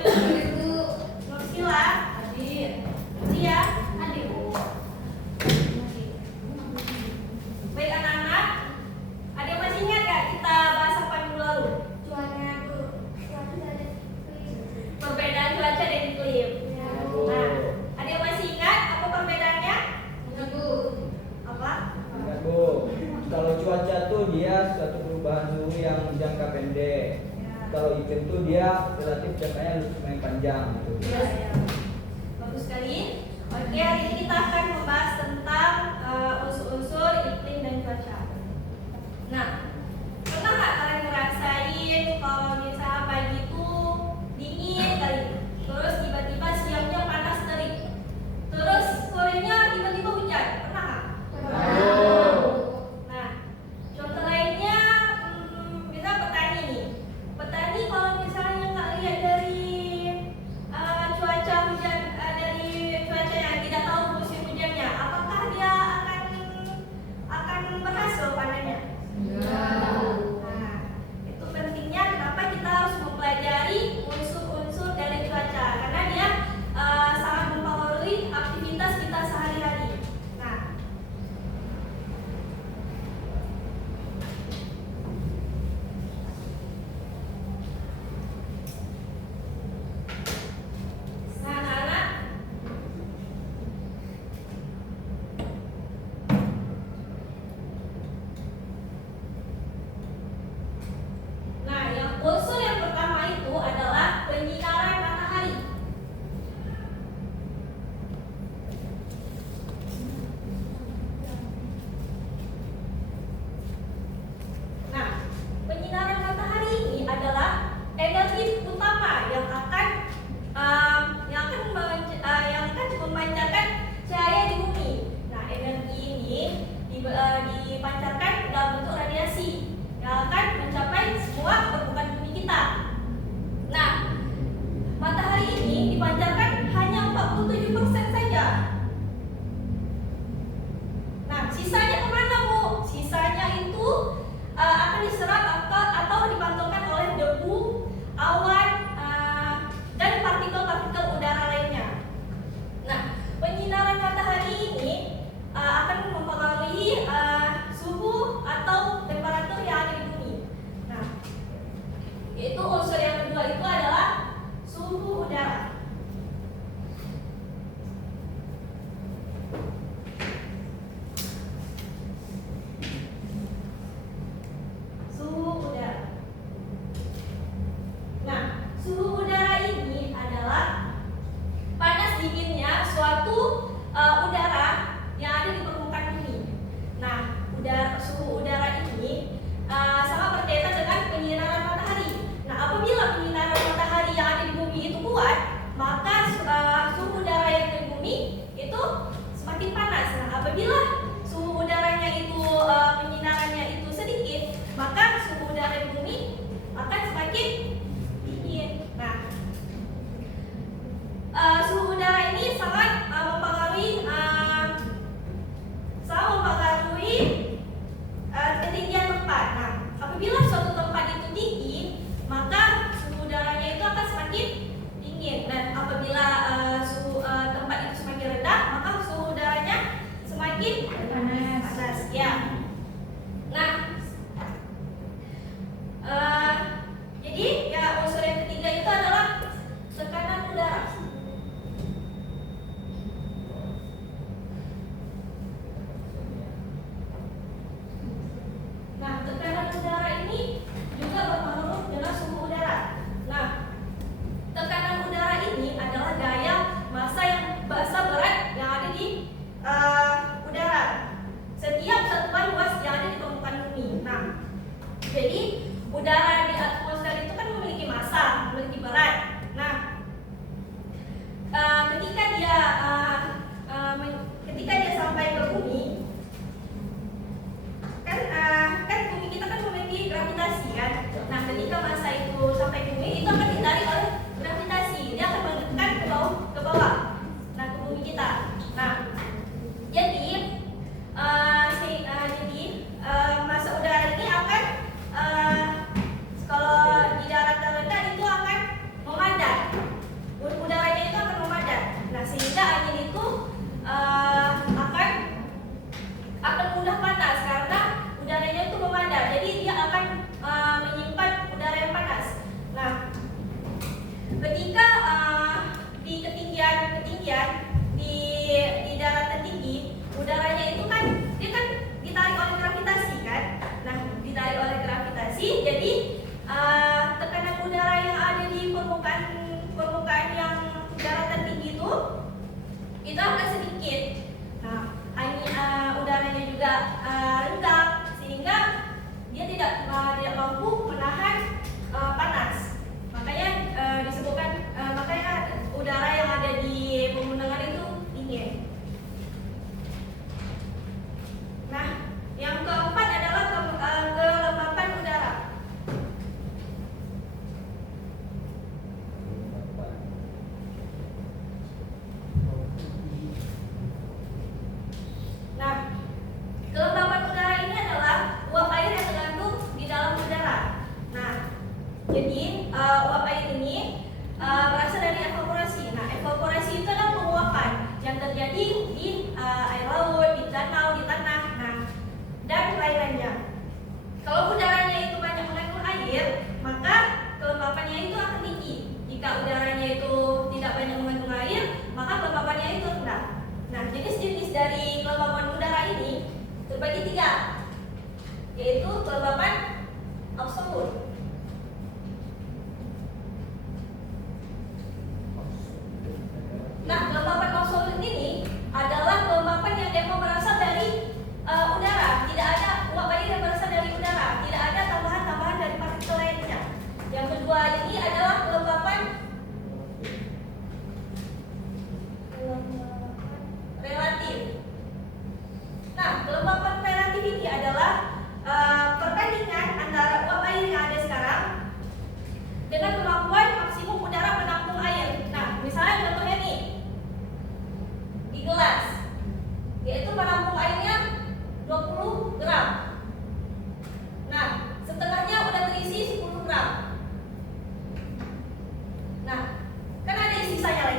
Nursila, hadir. Ria, hadir. Baik anak-anak, ada yang masih ingat gak kita bahas apa minggu lalu? Perbedaan cuaca dan iklim. Nah, ada yang masih ingat apa perbedaannya? Apa? Ingat Bu, kalau cuaca tuh dia suatu perubahan suhu yang jangka pendek. Kalau iklim tuh dia relatif jangkanya lumayan panjang gitu. Ya. Bagus sekali. Oke, hari ini kita akan membahas tentang unsur-unsur iklim dan cuaca. Nah, pernah nggak kalian ngerasain kalau misalnya pagi itu dingin kali, terus tiba-tiba siangnya panas terik, terus sorenya tiba-tiba hujan? Pernah nggak? Nah, contoh lainnya, misalnya petani nih. Petani kalau misalnya nggak lihat dari cuaca hujan, dari cuaca yang tidak tahu musim hujannya, apakah dia akan berhasil panennya?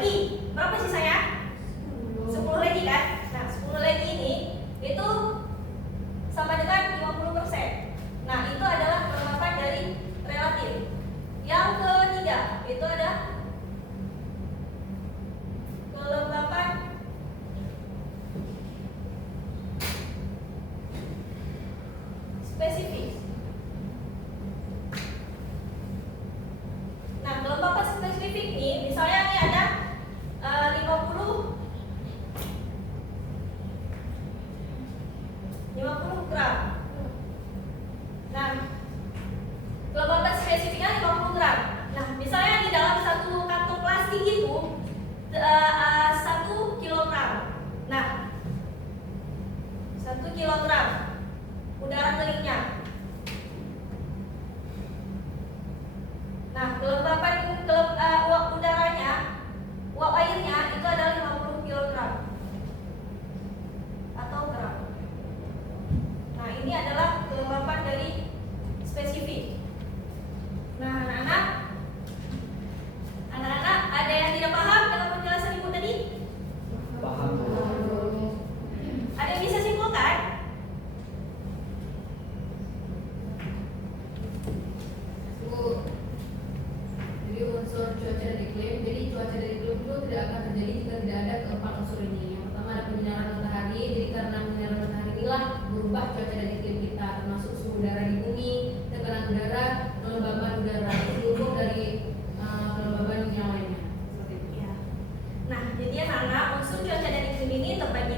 lagi. Berapa sisanya? 10 lagi kan? Nah, 10 lagi ini itu sama dengan 50%. Nah, itu adalah kelembapan dari relatif. Yang ketiga, itu ada kelembapan spesifik. Nah, kelembapan spesifik ini misalnya ini ada 50 gram. Nah, kelembapan spesifiknya 50 gram. Nah, misalnya di dalam satu kantong plastik itu 1 kilogram. Nah, 1 kilogram udara keringnya. Nah, kelembapan uap udaranya, uap airnya itu adalah 50 kilogram atau gram. Nah, ini adalah kelembapan dari spesifik. Nah, anak-anak ada yang tidak paham dengan penjelasan ibu tadi? Paham. Ada yang bisa simpulkan? Bu, jadi unsur cuaca dan iklim. Jadi cuaca dan iklim itu tidak akan terjadi jika tidak ada keempat unsur ini. Yang pertama ada penyinaran matahari. Jadi karena penyinaran matahari inilah berubah cuaca dan iklim kita, termasuk suhu udara di bumi, tekanan udara, kelembaban udara, seluruh dari kelembaban yang lainnya. Seperti itu. Ya. Nah, jadi anak-anak unsur cuaca dan iklim ini terbagi